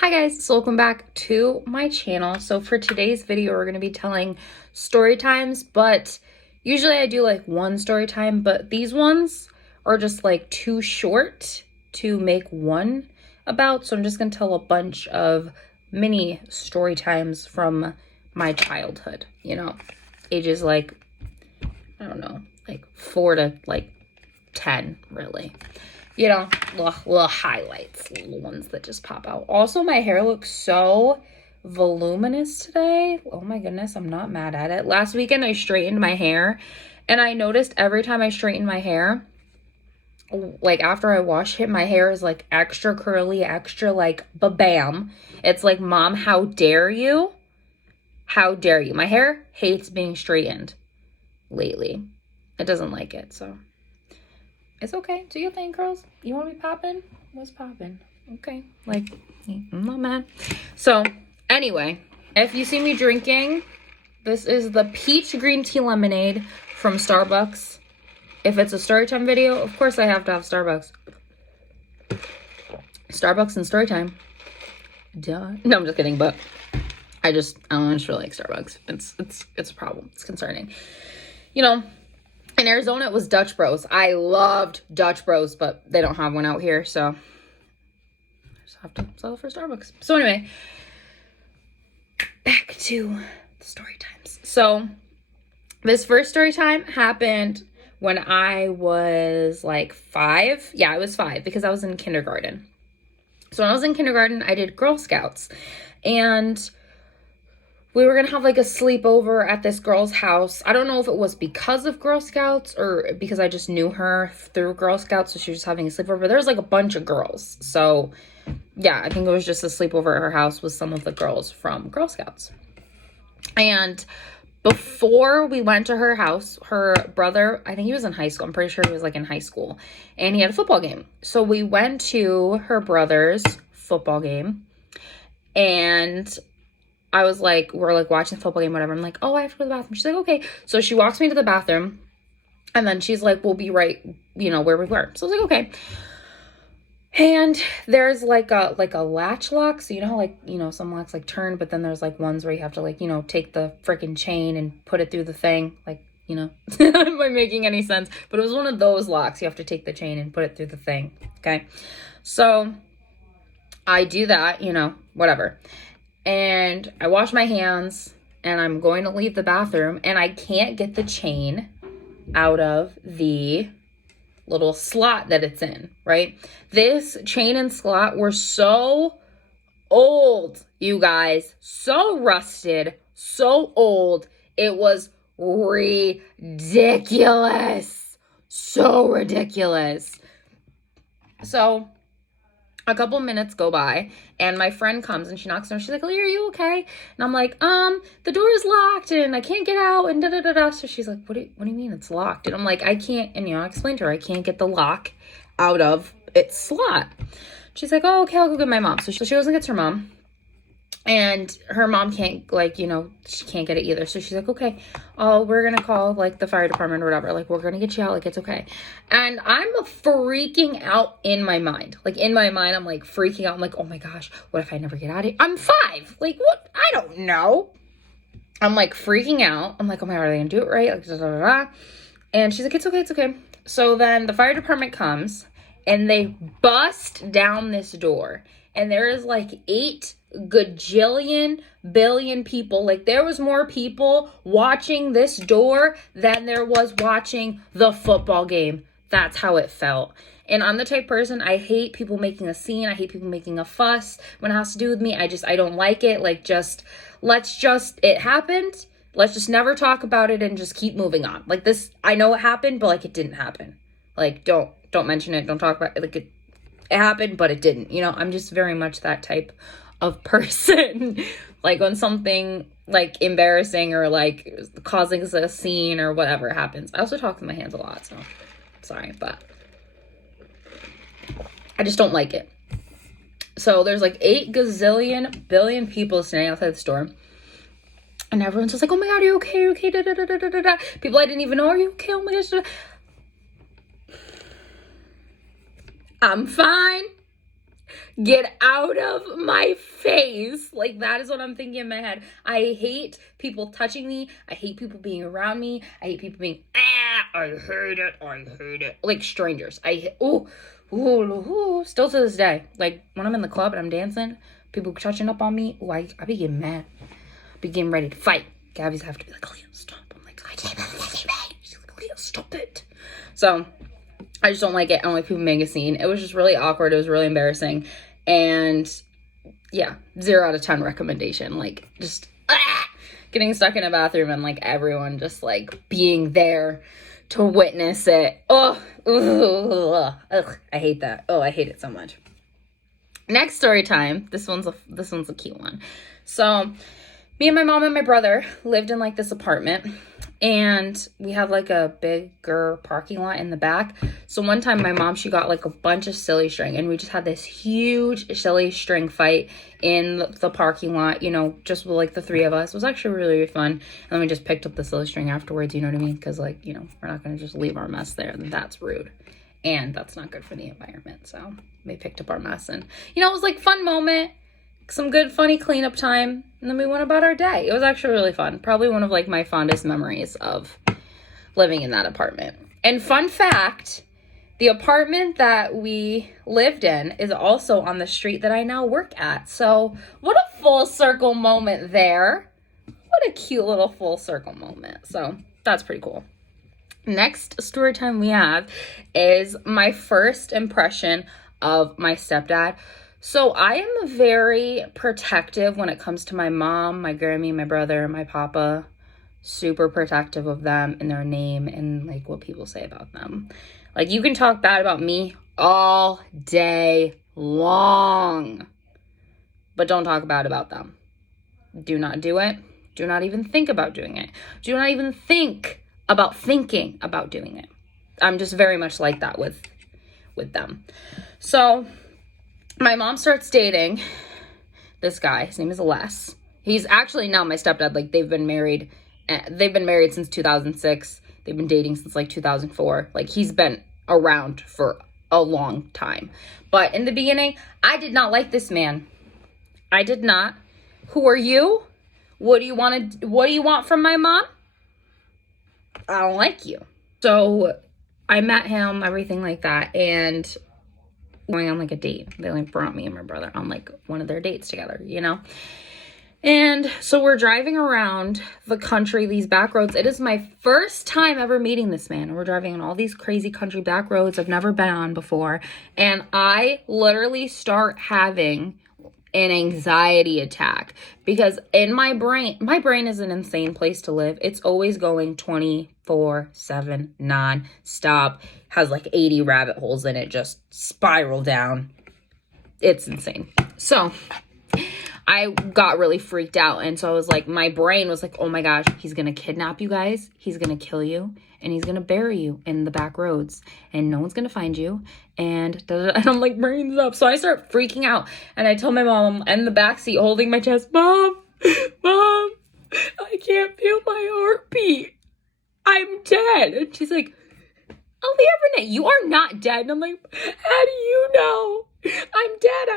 Hi guys, so welcome back to my channel. So for today's video, we're going to be telling story times, but usually I do like one story time, but these ones are just like too short to make one about. So I'm just going to tell a bunch of mini story times from my childhood, ages like, I don't know, like 4 to like 10 really. Little highlights, little ones that just pop out. Also, my hair looks so voluminous today. Oh my goodness, I'm not mad at it. Last weekend, I straightened my hair, and I noticed every time I straighten my hair, like after I wash it, my hair is like extra curly, extra like ba-bam. It's like, Mom, how dare you? How dare you? My hair hates being straightened lately. It doesn't like it, so... It's okay. Do your thing, girls. You want to be popping? What's popping? Okay. Like, I'm not mad. So, anyway, if you see me drinking, this is the peach green tea lemonade from Starbucks. If it's a Storytime video, of course I have to have Starbucks. Starbucks and Storytime. Duh. No, I'm just kidding, but I don't just really like Starbucks. It's a problem. It's concerning. In Arizona, it was Dutch Bros. I loved Dutch Bros, but they don't have one out here, so I just have to settle for Starbucks. So anyway, back to the story times. So this first story time happened when I was like 5. Yeah, I was 5 because I was in kindergarten. So when I was in kindergarten, I did Girl Scouts, and we were going to have like a sleepover at this girl's house. I don't know if it was because of Girl Scouts or because I just knew her through Girl Scouts. So she was having a sleepover. But there was like a bunch of girls. So yeah, I think it was just a sleepover at her house with some of the girls from Girl Scouts. And before we went to her house, her brother, I think he was in high school. I'm pretty sure he was like in high school. And he had a football game. So we went to her brother's football game. And we're like watching the football game, whatever. I'm like, oh, I have to go to the bathroom. She's like, okay. So she walks me to the bathroom, and then she's like, we'll be right, where we were. So I was like, okay. And there's like a latch lock. So how some locks like turn, but then there's like ones where you have to take the freaking chain and put it through the thing. Am I making any sense? But it was one of those locks. You have to take the chain and put it through the thing. Okay. So I do that, whatever. And I wash my hands, and I'm going to leave the bathroom, and I can't get the chain out of the little slot that it's in, right? This chain and slot were so old, you guys. So rusted, so old. It was ridiculous. So ridiculous. So a couple minutes go by, and my friend comes and she knocks on her. She's like, Lee, are you okay? And I'm like, the door is locked and I can't get out and da-da-da-da. So she's like, what do you mean it's locked? And I'm like, I can't, and I explained to her, I can't get the lock out of its slot. She's like, oh, okay, I'll go get my mom. So she goes and gets her mom. And her mom can't, she can't get it either. So she's like, okay, we're going to call, the fire department or whatever. We're going to get you out. It's okay. And I'm freaking out in my mind. In my mind, I'm, freaking out. I'm like, oh, my gosh, what if I never get out of here? I'm 5. What? I don't know. I'm, freaking out. I'm like, oh, my God, are they going to do it right? Da, da, da, da. And she's like, it's okay, it's okay. So then the fire department comes, and they bust down this door. And there is, 8 gajillion billion people. There was more people watching this door than there was watching the football game. That's how it felt. And I'm the type person, I hate people making a scene. I hate people making a fuss when it has to do with me. I don't like it. It happened. Let's just never talk about it and just keep moving on. This, I know it happened, but it didn't happen. Don't mention it. Don't talk about it. It happened, but it didn't. I'm just very much that type of person. When something embarrassing or causing a scene or whatever happens. I also talk with my hands a lot, so sorry, but I just don't like it. So there's 8 gazillion billion people standing outside the store, and everyone's just like, oh my God, are you okay? Are you okay? Da, da, da, da, da, da. People I didn't even know, are you okay? Oh my gosh. I'm fine. Get out of my face. Like, that is what I'm thinking in my head. I hate people touching me. I hate people being around me. I hate people being, I hate it. I hate it. Like strangers. Still to this day. Like, when I'm in the club and I'm dancing, people touching up on me, I be getting mad. I be getting ready to fight. Gabby's have to be like, Aaliyah, stop. I'm like, I can't believe it. She's like, Aaliyah, stop it. So, I just don't like it. I don't like people making a scene. It was just really awkward. It was really embarrassing. And yeah, 0 out of 10 recommendation. Like, just getting stuck in a bathroom and like everyone just like being there to witness it. I hate that. I hate it so much. Next story time. This one's a cute one. So me and my mom and my brother lived in like this apartment, and we have like a bigger parking lot in the back. So one time my mom, she got like a bunch of silly string, and we just had this huge silly string fight in the parking lot, you know, just with like the 3 of us. It was actually really, really fun. And then we just picked up the silly string afterwards, you know what I mean? Because like, you know, we're not going to just leave our mess there. That's rude. And that's not good for the environment. So we picked up our mess, and, you know, it was like fun moment. Some good, funny cleanup time, and then we went about our day. It was actually really fun. Probably one of like my fondest memories of living in that apartment. And fun fact, the apartment that we lived in is also on the street that I now work at. So what a full circle moment there. What a cute little full circle moment. So that's pretty cool. Next story time we have is my first impression of my stepdad. So I am very protective when it comes to my mom, my Grammy, my brother, my papa. Super protective of them and their name and like what people say about them. Like, you can talk bad about me all day long, but don't talk bad about them. Do not do it. Do not even think about doing it. Do not even think about thinking about doing it. I'm just very much like that with them. So my mom starts dating this guy. His name is Les. He's actually now my stepdad. Like, they've been married since 2006. They've been dating since like 2004. Like, he's been around for a long time. But in the beginning, I did not like this man. I did not. Who are you? What do you want from my mom? I don't like you. So I met him, everything like that, and going on like a date. They like brought me and my brother on like one of their dates together, you know? And so we're driving around the country, these back roads. It is my first time ever meeting this man. We're driving on all these crazy country back roads I've never been on before. And I literally start having an anxiety attack because in my brain is an insane place to live. It's always going 24/7 non-stop, has like 80 rabbit holes in it, just spiral down. It's insane. So I got really freaked out, and so I was like, my brain was like, oh my gosh, he's gonna kidnap you guys, he's gonna kill you, and he's gonna bury you in the back roads, and no one's gonna find you, and I'm like, brains up. So I start freaking out, and I tell my mom, I'm in the backseat holding my chest, Mom, I can't feel my heartbeat, I'm dead. And she's like, Aaliyah Renee, you are not dead. And I'm like, how do you know? I'm dead,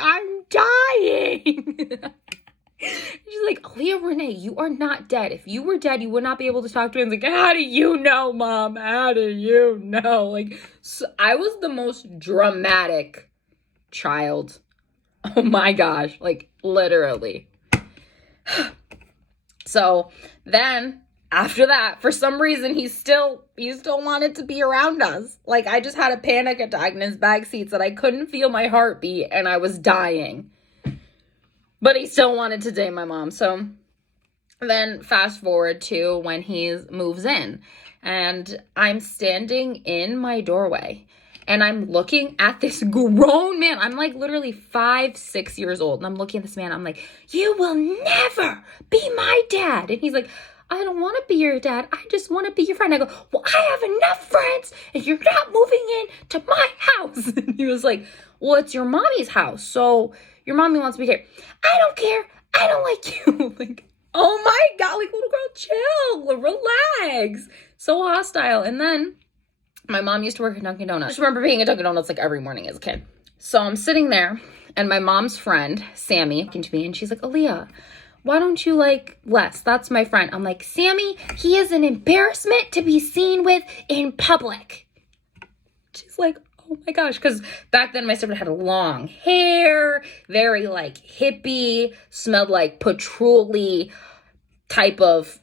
I'm dying. She's like, Aaliyah Renee, you are not dead. If you were dead, you would not be able to talk to me. I was like, how do you know, Mom? How do you know? Like, so I was the most dramatic child. Oh my gosh, like literally. So then after that, for some reason, he still wanted to be around us. Like, I just had a panic attack in his backseat that I couldn't feel my heartbeat and I was dying. But he still wanted to date my mom. So then fast forward to when he moves in, and I'm standing in my doorway and I'm looking at this grown man. I'm like literally 5, 6 years old. And I'm looking at this man. I'm like, you will never be my dad. And he's like, I don't want to be your dad. I just want to be your friend. I go, well, I have enough friends and you're not moving in to my house. And he was like, well, it's your mommy's house. So your mommy wants me here. I don't care. I don't like you. Like, oh my God, like, little girl, chill, relax. So hostile. And then my mom used to work at Dunkin' Donuts. I just remember being at Dunkin' Donuts like every morning as a kid. So I'm sitting there, and my mom's friend, Sammy, came to me, and she's like, Aaliyah, why don't you like Les? That's my friend. I'm like, Sammy, he is an embarrassment to be seen with in public. She's like, oh my gosh. Because back then my sister had long hair, very like hippie, smelled like patchouli type of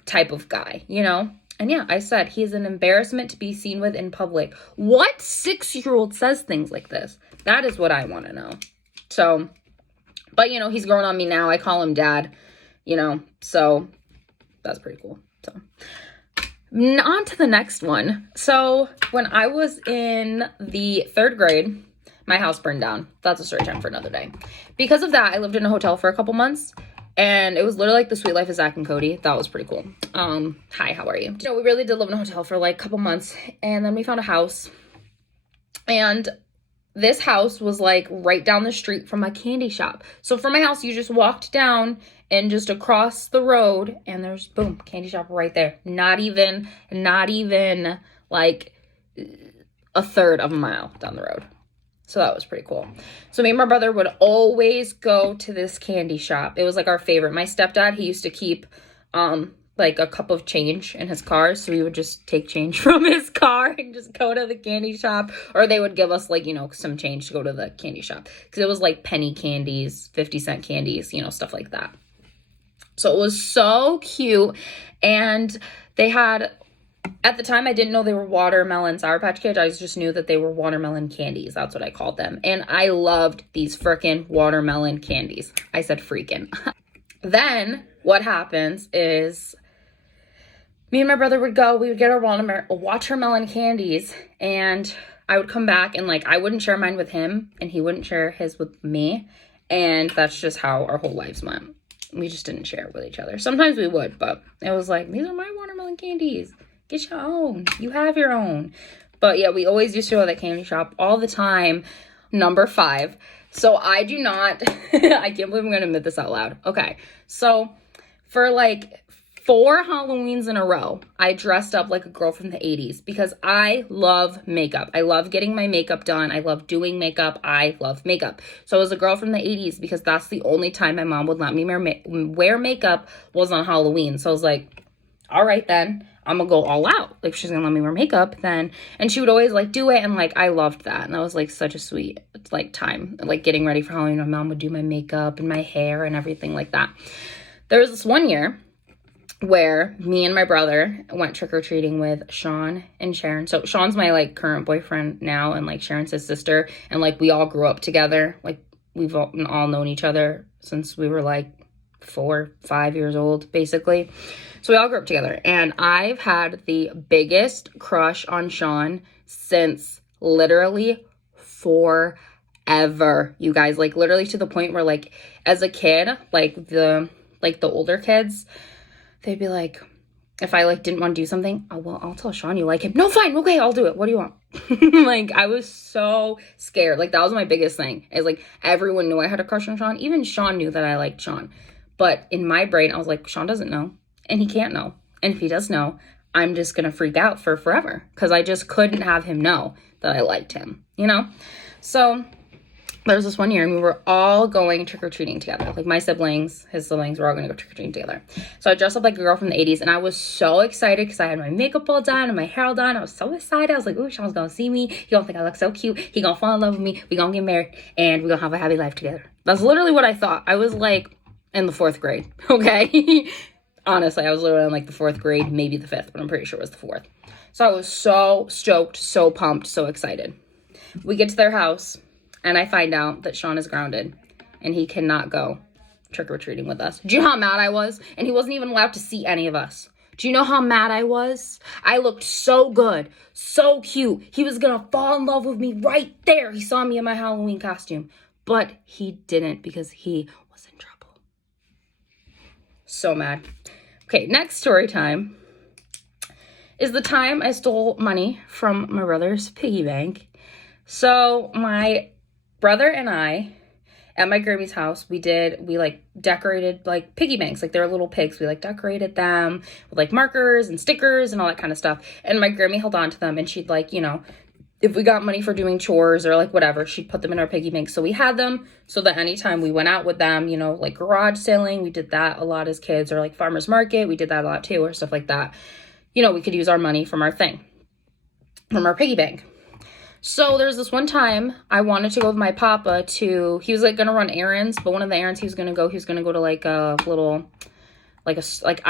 guy, you know? And yeah, I said, he is an embarrassment to be seen with in public. What 6-year-old says things like this? That is what I want to know. So, but you know, he's grown on me now. I call him dad, you know, so that's pretty cool. So on to the next one. So when I was in the 3rd grade, my house burned down. That's a story time for another day. Because of that, I lived in a hotel for a couple months. And it was literally like the sweet life of Zach and Cody. That was pretty cool. Hi, how are you? You know, we really did live in a hotel for like a couple months. And then we found a house. And this house was like right down the street from a candy shop. So from my house, you just walked down and just across the road. And there's, boom, candy shop right there. Not even like a third of a mile down the road. So that was pretty cool. So me and my brother would always go to this candy shop. It was like our favorite. My stepdad, he used to keep like a cup of change in his car. So we would just take change from his car and just go to the candy shop. Or they would give us like, you know, some change to go to the candy shop. Because it was like penny candies, 50-cent candies, you know, stuff like that. So it was so cute. And they had... At the time, I didn't know they were watermelon Sour Patch Kids. I just knew that they were watermelon candies. That's what I called them. And I loved these frickin' watermelon candies. I said freaking. Then what happens is me and my brother would go. We would get our watermelon candies. And I would come back and like I wouldn't share mine with him. And he wouldn't share his with me. And that's just how our whole lives went. We just didn't share it with each other. Sometimes we would. But it was like, these are my watermelon candies. Get your own. You have your own. But yeah, we always used to go to that candy shop all the time. Number 5. So I do not, I can't believe I'm going to admit this out loud. Okay. So for like 4 Halloweens in a row, I dressed up like a girl from the 80s because I love makeup. I love getting my makeup done. I love doing makeup. I love makeup. So I was a girl from the 80s because that's the only time my mom would let me wear makeup was on Halloween. So I was like, all right then. I'm gonna go all out. Like, she's gonna let me wear makeup then. And she would always, like, do it. And, like, I loved that. And that was, like, such a sweet, like, time. Like, getting ready for Halloween. My mom would do my makeup and my hair and everything like that. There was this one year where me and my brother went trick-or-treating with Sean and Sharon. So, Sean's my, like, current boyfriend now. And, like, Sharon's his sister. And, like, we all grew up together. Like, we've all known each other since we were, like, 4, 5 years old, basically. So we all grew up together, and I've had the biggest crush on Sean since literally forever, you guys. Like, literally to the point where, like, as a kid, like, the older kids, they'd be like, if I, like, didn't want to do something, oh, well, I'll tell Sean you like him. No, fine, okay, I'll do it. What do you want? Like, I was so scared. Like, that was my biggest thing. Is like, everyone knew I had a crush on Sean. Even Sean knew that I liked Sean. But in my brain, I was like, Sean doesn't know. And he can't know. And if he does know, I'm just going to freak out for forever. Because I just couldn't have him know that I liked him, you know? So there was this one year and we were all going trick-or-treating together. Like, my siblings, his siblings, were all going to go trick-or-treating together. So I dressed up like a girl from the 80s. And I was so excited because I had my makeup all done and my hair all done. I was so excited. I was like, ooh, Sean's going to see me. He going to think I look so cute. He going to fall in love with me. We going to get married. And we going to have a happy life together. That's literally what I thought. I was like in the 4th grade, okay? Honestly, I was literally in like the 4th grade, maybe the 5th, but I'm pretty sure it was the 4th. So I was so stoked, so pumped, so excited. We get to their house, and I find out that Sean is grounded, and he cannot go trick-or-treating with us. Do you know how mad I was? And he wasn't even allowed to see any of us. Do you know how mad I was? I looked so good, so cute. He was gonna fall in love with me right there. He saw me in my Halloween costume, but he didn't because he was in trouble. So mad. Okay, next story time is the time I stole money from my brother's piggy bank. So my brother and I, at my Grammy's house, we like decorated like piggy banks. Like, they were little pigs. We like decorated them with like markers and stickers and all that kind of stuff. And my Grammy held on to them, and she'd like, you know, if we got money for doing chores or like whatever, she'd put them in our piggy bank. So we had them so that anytime we went out with them, you know, like garage sailing, we did that a lot as kids, or like farmer's market, we did that a lot too, or stuff like that. You know, we could use our money from our thing, from our piggy bank. So there's this one time I wanted to go with my papa to, he was like going to run errands, but one of the errands he was going to go to like a little, I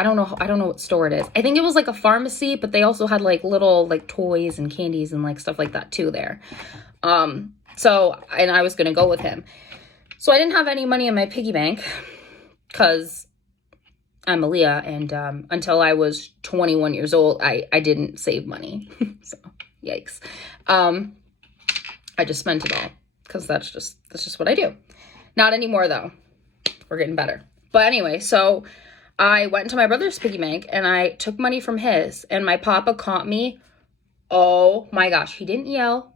don't know what store it is. I think it was like a pharmacy, but they also had like little like toys and candies and like stuff like that too there. So, and I was going to go with him. So I didn't have any money in my piggy bank because I'm Aaliyah, and until I was 21 years old, I didn't save money. So, yikes. I just spent it all because that's just what I do. Not anymore though. We're getting better. But anyway, so I went into my brother's piggy bank and I took money from his, and my papa caught me. Oh my gosh, he didn't yell,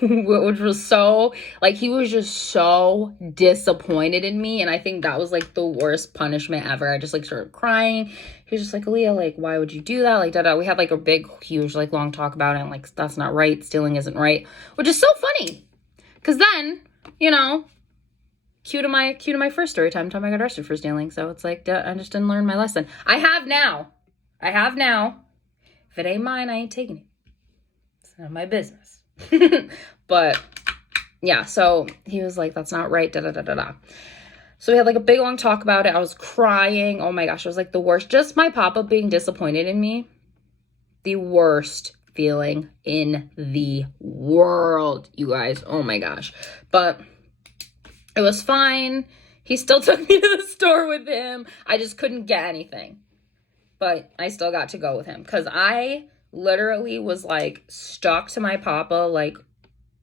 which was so, like, he was just so disappointed in me. And I think that was like the worst punishment ever. I just like started crying. He was just like, Aaliyah, like, why would you do that? Like, da-da. We had like a big, huge, like long talk about it. And like, that's not right. Stealing isn't right, which is so funny. Cause then, you know, cue to my first story time I got arrested for stealing. So it's like, I just didn't learn my lesson. I have now. If it ain't mine, I ain't taking it. It's none of my business. But yeah, so he was like, that's not right, da da da da da. So we had like a big long talk about it. I was crying. Oh my gosh, it was like the worst. Just my papa being disappointed in me. The worst feeling in the world, you guys. Oh my gosh. But it was fine. He still took me to the store with him. I just couldn't get anything. But I still got to go with him because I literally was like stuck to my papa, like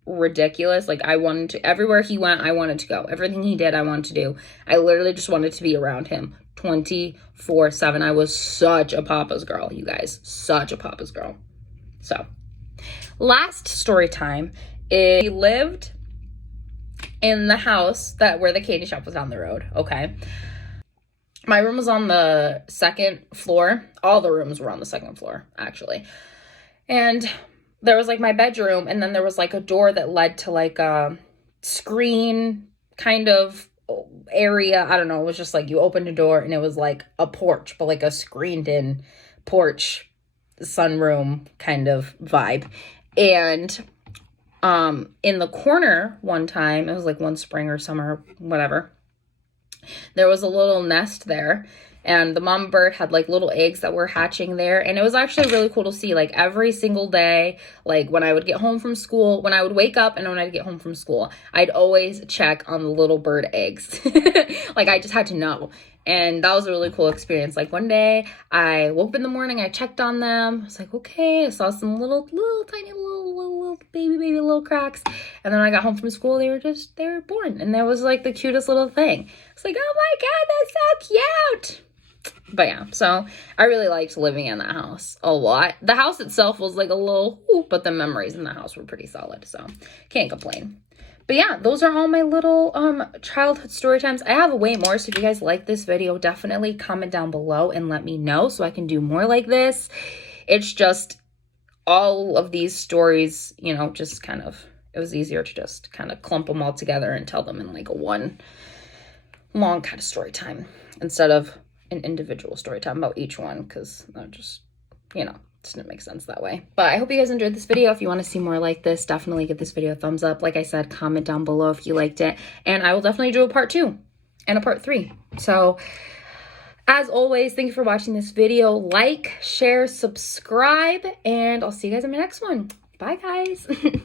ridiculous. Like I wanted to, everywhere he went, I wanted to go. Everything he did, I wanted to do. I literally just wanted to be around him 24/7. I was such a papa's girl, you guys. Such a papa's girl. So, last story time is we lived in the house where the candy shop was down the road, okay? My room was on the second floor. All the rooms were on the second floor, actually. And there was like my bedroom, and then there was like a door that led to like a screen kind of area. I don't know. It was just like you opened a door and it was like a porch, but like a screened in porch, sunroom kind of vibe. And in the corner one time, it was like one spring or summer, whatever, there was a little nest there, and the mama bird had like little eggs that were hatching there. And it was actually really cool to see, like every single day, like when I would get home from school, when I would wake up and when I'd get home from school, I'd always check on the little bird eggs. Like I just had to know. And that was a really cool experience. Like one day I woke up in the morning, I checked on them. I was like, okay, I saw some little tiny little baby little cracks. And then when I got home from school, they were born. And that was like the cutest little thing. It's like, oh my God, that's so cute. But yeah, so I really liked living in that house a lot. The house itself was like a little, but the memories in the house were pretty solid. So can't complain. But yeah, those are all my little childhood story times. I have way more, so if you guys like this video, definitely comment down below and let me know so I can do more like this. It's just all of these stories, you know, just kind of, it was easier to just kind of clump them all together and tell them in like a one long kind of story time instead of an individual story time about each one, because that just, you know, didn't make sense that way. But I hope you guys enjoyed this video. If you want to see more like this, definitely give this video a thumbs up. Like I said, comment down below if you liked it, and I will definitely do a part 2 and a part 3. So as always, thank you for watching this video. Like, share, subscribe, and I'll see you guys in my next one. Bye guys.